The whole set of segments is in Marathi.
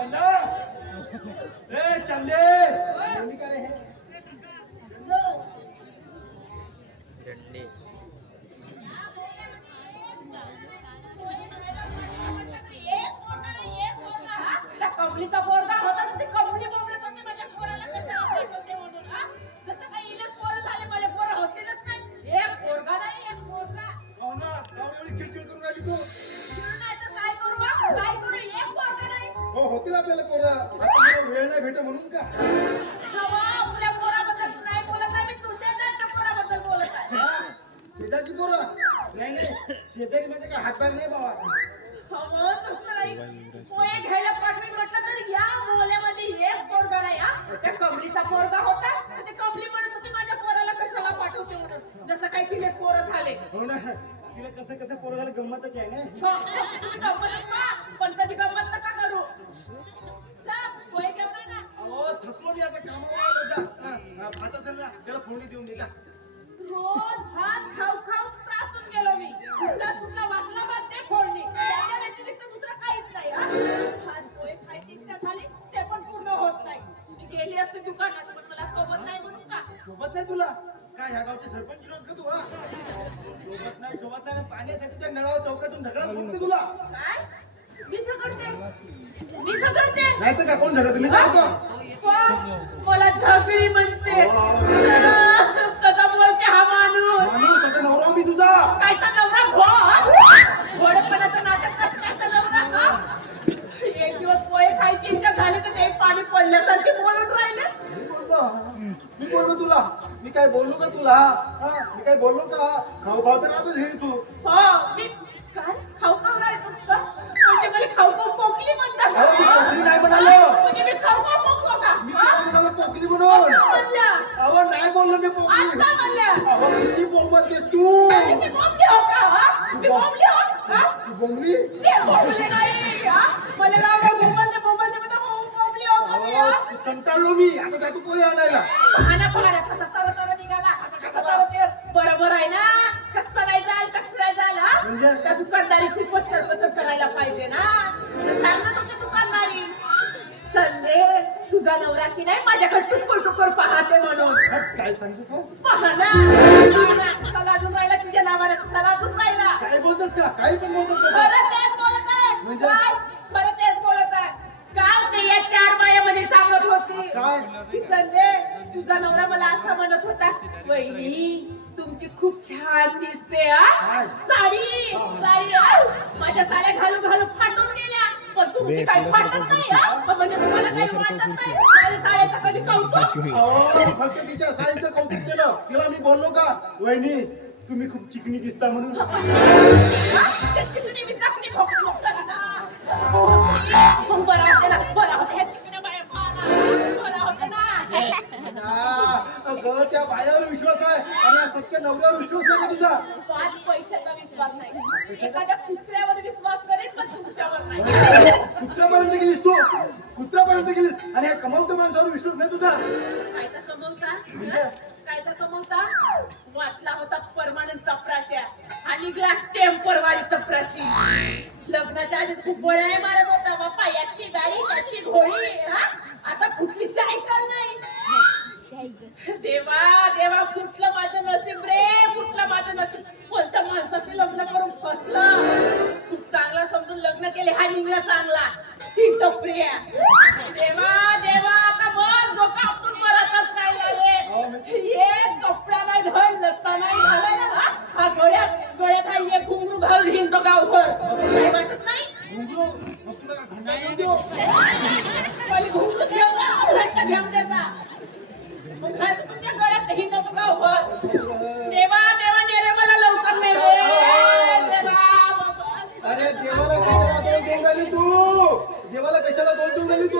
चंदा ए चंदे शेजारची पोरं. नाही नाही. शेजारी म्हणजे काय हातभार नाही बाबा. हवं तसं नाही. पोहे घ्यायला पाठवी म्हटलं तर या मोहल्यामध्ये एक पोरगा नाही हा. त्या कमलीचा पोरगा होता. तर ते कमली म्हणत होती माझ्या पोराला कशाला पाठवते म्हणून? जसं काही तिनेच पोरं झाले. हो ना. तिला कसं कसं पोरं झालं गंमतच आहे ना. तुम्ही गंमत पहा, पण कधी गंमत नका करू. जा, पोहे घेऊन ये ना. अहो थकलो मी आता. कामावर आलो. जा. हा, हा, त्याला फोडणी देऊन दे. जा. रोज भात खाऊ खाऊ त्रासून गेलो मी. कुठला कुठला वाचला भात ते फोडणी. त्याच्या व्यतिरिक्त दुसरं काहीच नाही. हा? आज पोहे खायची इच्छा झाली ते पण पूर्ण होत नाही. मी गेली असते दुकानात पण मला सोबत नाही म्हणून का? सोबत नाही तुला? काय ह्या गावचे सरपंच रोज का तू हा? सोबत नाही सोबत नाही पाण्यासाठी त्या नळावर चौकातून झगडा फुटते तुला. काय? मी झगडते. मी झगडते. नाही तर का कोण झगडत? मी झगडतो. मला झगडी म्हणते. तुझा? कायचा नवरा घोड घोडपणाचं नाटक कायचा नवरा का एक दिवस पोहे खायची इच्छा झाली तर ते पाणी पडल्यासारखे बोलून राहिले. मी बोलतो. मी बोललो तुला. मी काय बोललो का तुला? हा मी काय बोललो का? खाऊ खाऊ तर आता झेल तू. हो मी काय? खाऊ खाऊ नाही पोकली म्हणतात. अहो, मी पोकली नाही म्हणालो. म्हणजे मी पोकलो का? मी हा? तुला म्हणाला पोकली म्हणून? आता म्हणल्या. अहो नाही बोललो मी पोकली. आता म्हणल्या. अहो किती बोंबलतेस तू? म्हणजे मी बोंबली हो का? हा? मी बोंबली हो हा? तू बोंबली? ते बोंबली नाही. हा? मला राव बोंबलते बोंबलते म्हणते बोंबली हो का मी अहो? तू कंटाळलो मी. आता जा तू पोहे आणायला पाहण्या पाहण्या कसा तर तर निघाला कसा तर बरोबर आहे ना? कसं नाही? म्हणजे? त्या दुकानदारीशी पचर पचर करायला पाहिजे ना सांगत होते दुकानदारी संदे तुझा नवरा की नाही माझ्याकडे टुकर टुकर पाहते म्हणून काय सांगतेस हो? पाहा ना पाहा ना, कसा लाजून राहिला तुझ्या नावाने कसा लाजून राहिला काय बोलतेस का काही पण बोलतोस का? खरं तेच बोलत आहे म्हणजे? काय? खरं तेच बोलत आहे काल ते या चार बायामध्ये सांगत होती तुझा नवरा मला असं म्हणत होता वहिनी तुमची खूप छान दिसते हा? साडी साडी हा? माझ्या साड्या घालू घालू फाटून गेल्या. पण तुमची काही फाटत नाही हा? पण म्हणजे तुम्हाला काही वाटत नाही. माझ्या साड्याचं कधी कौतुक? अहो, फक्त तिच्या साडीचं कौतुक केलं. तिला मी बोललो का वहिनी तुम्ही खूप चिकणी दिसता म्हणून. चिकणी मी. मग बरं अगं, त्या बायावर विश्वास आहे. आणि या सच्च्या नवऱ्यावर विश्वास नाही का तुझा? पाच पैशाचा विश्वास नाही. एखाद्या कुत्र्यावर विश्वास करेन पण तुमच्यावर नाही. कुत्र्यापर्यंत गेलीस तू. कुत्र्यापर्यंत गेलीस. आणि या कमावत्या माणसावर विश्वास नाही तुझा. कायचा कमवता? हं? कायचा कमवता? वाटला होता परमानंट चपराशा आणि निघला टेम्परवारी चपराशी. लग्नाच्या आधी खूप बळ्या मारत होता. बाप्पा याची गाडी याची घोडी हा? आता कुठली सायकल नाही. देवा देवा कुठलं माझं नसीब रे कुठलं माझं नसीब कोणत्या माणसाशी लग्न करून फसलं? खूप चांगला समजून लग्न केले. हा निघला चांगला. ही टप्रिया तू?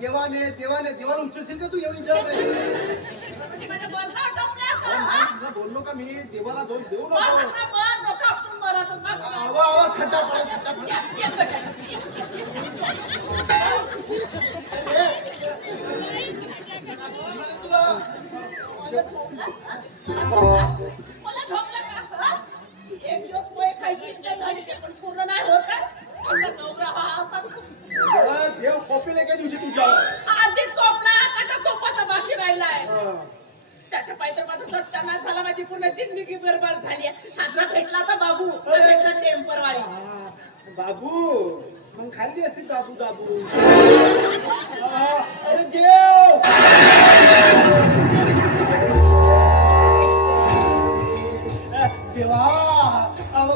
देवाने देवाने देवाला उचलशील का तू एवढी जग बोललो का मी? देवाला दोन देऊ नको. आवा आवा खड्डा पडा पडा. मला? एक दिवस पोहे खायची इच्छा झाली ते पण पूर्ण नाही होत कॉपीला एका दिवशी तुझ्यावर आधीच कोपला त्याच्या कोपाचा बाकी राहिलाय. त्याच्या पायी तर माझा सत्यानाश झाला माझी पूर्ण जिंदगी बरबाद झाली साजरा भेटला होता बाबू भेटला टेम्परवाली हा, बाबू मग खाल्ली असती बाबू बाबू. हा, अरे देव! देवा!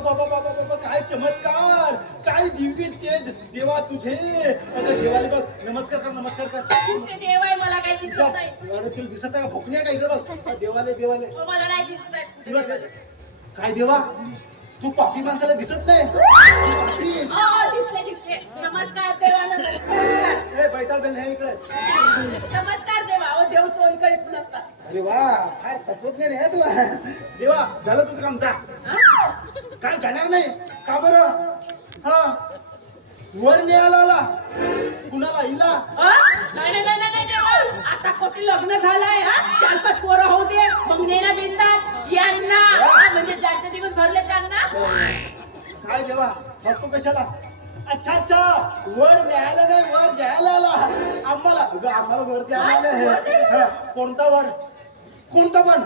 बाबा बाबा बाबा काय चमत्कार काय दिव्य तेज देवा तुझे. अगं देवाला बघ नमस्कार कर नमस्कार कर. तुमचे देव आहे मला काही दिसत नाही. अरे तुला दिसत आहे का भोकण्या काय इकडं बघ. देवाले देवाले. हो, मला नाही दिसत आहे. तुला ते- काय देवा? तू पापी माणसाला दिसत नाही? तू पापी. दिसले दिसले. नमस्कार देवाला नमस्कार. ए बैताल बेल हे इकडे. नमस्कार देवा. अहो देव चोरीकडे पण असतात. अरे वा फार तत्वज्ञान आहे तुला. देवा झालं तुझं काम जा. हा? काय जाणार नाही? का बरं? हा? वर मिळाला आला कुणाला हिला हा? नाही नाही नाही. आता खोटी लग्न झालंय हा? चार पाच पोरं होऊ दे. मग नेना बिंदास यांना. हा, म्हणजे ज्यांचे दिवस भरले त्यांना. काय देवा? बघतो कशाला? अच्छा अच्छा. वर न्यायला नाही वर घ्यायला आला. आम्हाला अगं, आम्हाला वर द्यायला वर नाही. द्यायला? हा, कोणता वर? कोणता पण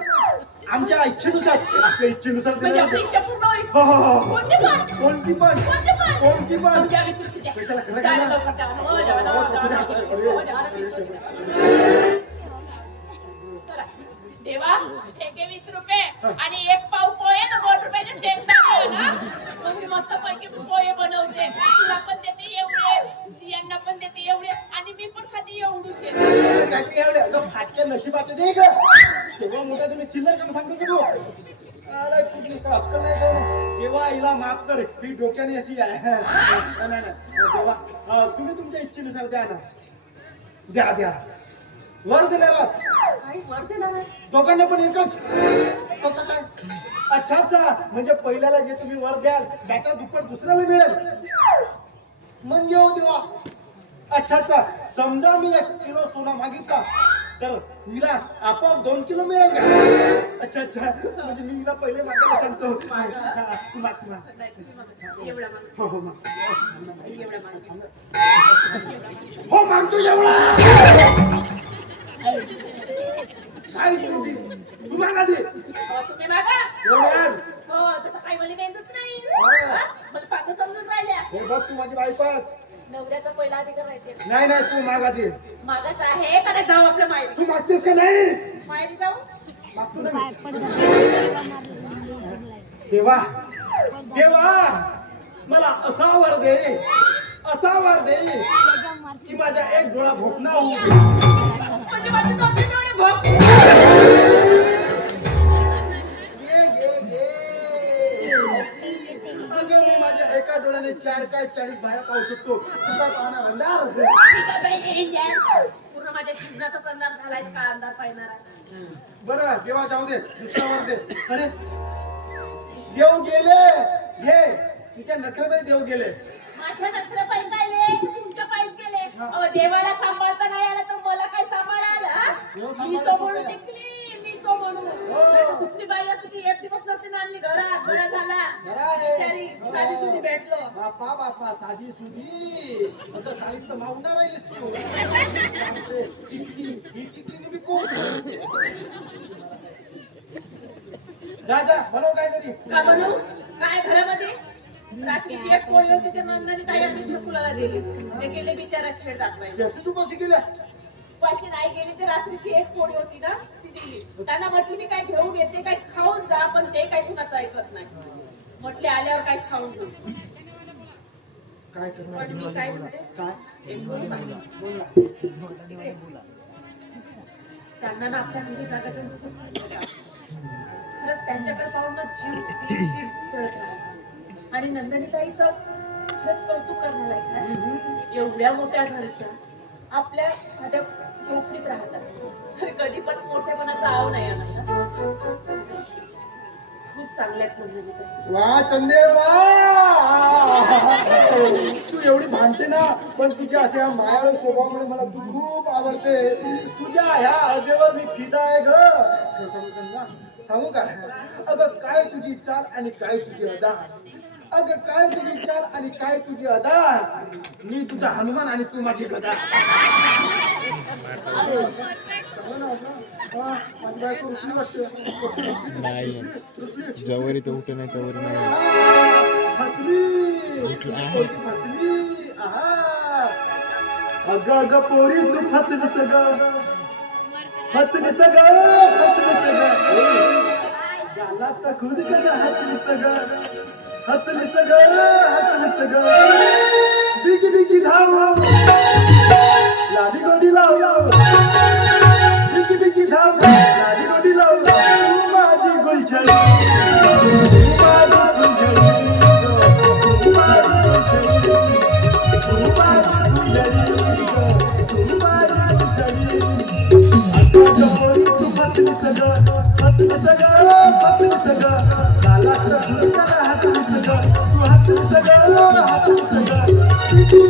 आमच्या इच्छेनुसार आपल्या इच्छेनुसार म्हणजे दिलं आपली जातं. इच्छा पूर्ण होईल हो, हो, हो, हो. कोणती पण कोणती पण कोणती पण कोणती रुपये द्या. कशाला खरं द्या का? लवकर द्या. हो, द्या, द्या, द्या, द्या, द्या. हो, द्या, द्या, द्या. चला. देवा एक आहे वीस रुपये आणि एक पाव पोहे ना दोन रुपयाचे आहे ना मग मी मस्त पैकी पोहे बनवते तुला पण देते एवढे यांना पण देते एवढे आणि मी पण खाते एवढूचे अगं फाटक्या नशिबाचे दे ग. तेव्हा मोठा तुम्ही चिल्लर का सांगतो की तू? अरे कुठली का अक्कल नाही का? देवा हिला माफ कर. ही डोक्याने अशी आहे. नाही नाही. नाही. देवा अं, तुम्ही तुमच्या इच्छेनुसार द्या ना. द्या द्या. वर वर देणार आहे दोघांना पण एकच. कसं काय? अच्छा अच्छा. म्हणजे पहिल्याला जे तुम्ही वर द्याल त्याच्या दुप्पट दुसऱ्याला मिळेल. म्हणजे हो देवा अच्छा अच्छा समजा मी एक किलो सोना मागितला तर हिला आपोआप दोन किलो मिळेल का अच्छा अच्छा म्हणजे मी हिला पहिले मागायला सांगतो हा, तू माग, तू माग. नाही, तुम्ही मागा. एवढा मागा. हो हो माग. एवढा मागा. हो मागतो एवढा काय ती? तू मागा दे हो, तुम्ही मागा हो तसं काही मला मेहनतच नाही. हा? मला पाकं समजून राहिल्या हे बघ तू माझी बायको आहेस. नवऱ्याचा पहिला अधिकार माहिती नाही नाही तू मागा दे मागाच आहे का नाही जाऊ आपल्या माहेरी तू मागतेस का नाही माहेरी जाऊ मागतो ना मी. देवा देवा मला असा वर दे असा वर दे की माझा एक डोळा भोकना होऊ दे. काय चाळीस बाहेर पाहू शकतो. तुझा पाहणार अंधार पूर्ण माझ्या जीवनाचा संधान झालाय का अंधार पाहणार बरं देवा जाऊ दे दुसरा वर दे. अरे देव गेले. घे तुझ्या नखरेमध्ये देव गेले. माझ्या नखरे पायी गेले की तुमच्या पायीच गेले. देवाला सांभाळता नाही आलं तर मला काय सांभाळायला? हा? मी तो म्हणून काय? टिकली. तो म्हणून. दुसरी बाई असती ती एक दिवस नसते ना आणली. घरात बरा झाला. बिचारी साधी सुधी भेटलो. बापा बापा साधी सुधी. आता साडीत तर मावणार आहेस तू. इतकी- इतकी मी कोण जा जा बनव काहीतरी. का म्हणू काय घरामध्ये? रात्रीची एक पोळी होती ते नंदनी ताई आणि छकुलाला दिली. ते गेले बिचारा खेळ दाखवायला. तू कशी केलं पाचशे नाही गेली ते रात्रीची एक पोळी होती ना ती दिली त्यांना म्हटली मी काय घेऊन येते काय खाऊन जा पण ते काही कुणाचं ऐकत नाही म्हटले आल्यावर काय खाऊन काय करणार पण मी काय म्हणते. इकडे. त्यांना ना आपल्या जागा तर. खरंच त्यांच्याकडे पाहून जीव चढत राहतो. आणि नंदनीताईचं खरंच कौतुक करण्यालायक आहे एवढ्या मोठ्या घरच्या आपल्या साध्या झोपडीत राहतात. तर कधी पण मोठेपणाचा आव नाही आम्हाला खूप चांगल्या आहेत नंदनीताई वा चंदे वा! तू एवढी भांडते ना पण तुझ्या अशा मायाळ स्वभावामुळे मला तू खूप आवडते. तुझ्या ह्या अजेवर मी फिदा आहे ग. सांगू का? अगं काय तुझी चाल आणि काय तुझी अदा? अगं काय तुझी चाल आणि काय तुझी अदा मी तुझा हनुमान आणि तू माझी गदा. नाही. जवळ इथं उठे नाही तवर नाही. अगं अगं पोरी तू फसली सगळं. हसली सगळं हसली सगळं. गालाचा खुद करा हसली सगळं. हसली सगळं हसली सगळं बिगी बिगी धाव। लाडी गोडी लाव। बिगी बिगी धाव। लाडी गोडी लाव। माझी गुलछडी। तू माझी गुलछडी तू